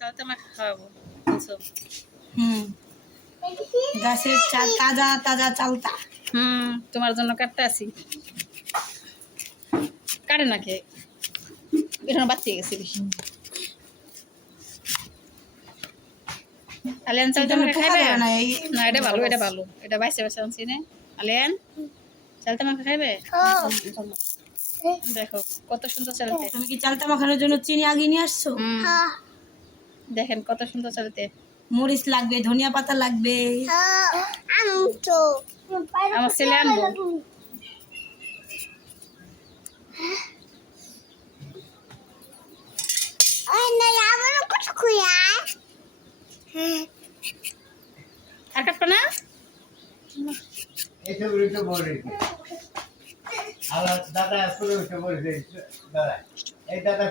চালতা মাখা খাওয়াবো বলছো। গাছের তাজা তাজা চালতা। তোমার জন্য কাটতে আসি। কাটে না খেয়ে এখানে বাচ্চা গেছে বেশি। আলিয়ান চালতা মাখা খাইবে না? না, এটা ভালো, এটা ভালো, এটা বাইসে বাইসে আনছি না। আলিয়ান চালতা মাখা খাইবে? দেখো কত সুন্দর চালতে। তুমি কি চালতা মাখানোর জন্য চিনি আগে নিয়ে আসছো? দেখেন কত সুন্দর চালতে। মরিচ লাগবে, ধনিয়া পাতা লাগবে। আমার ছেলে আনবো। আর কাটবো না? দাদা দাদা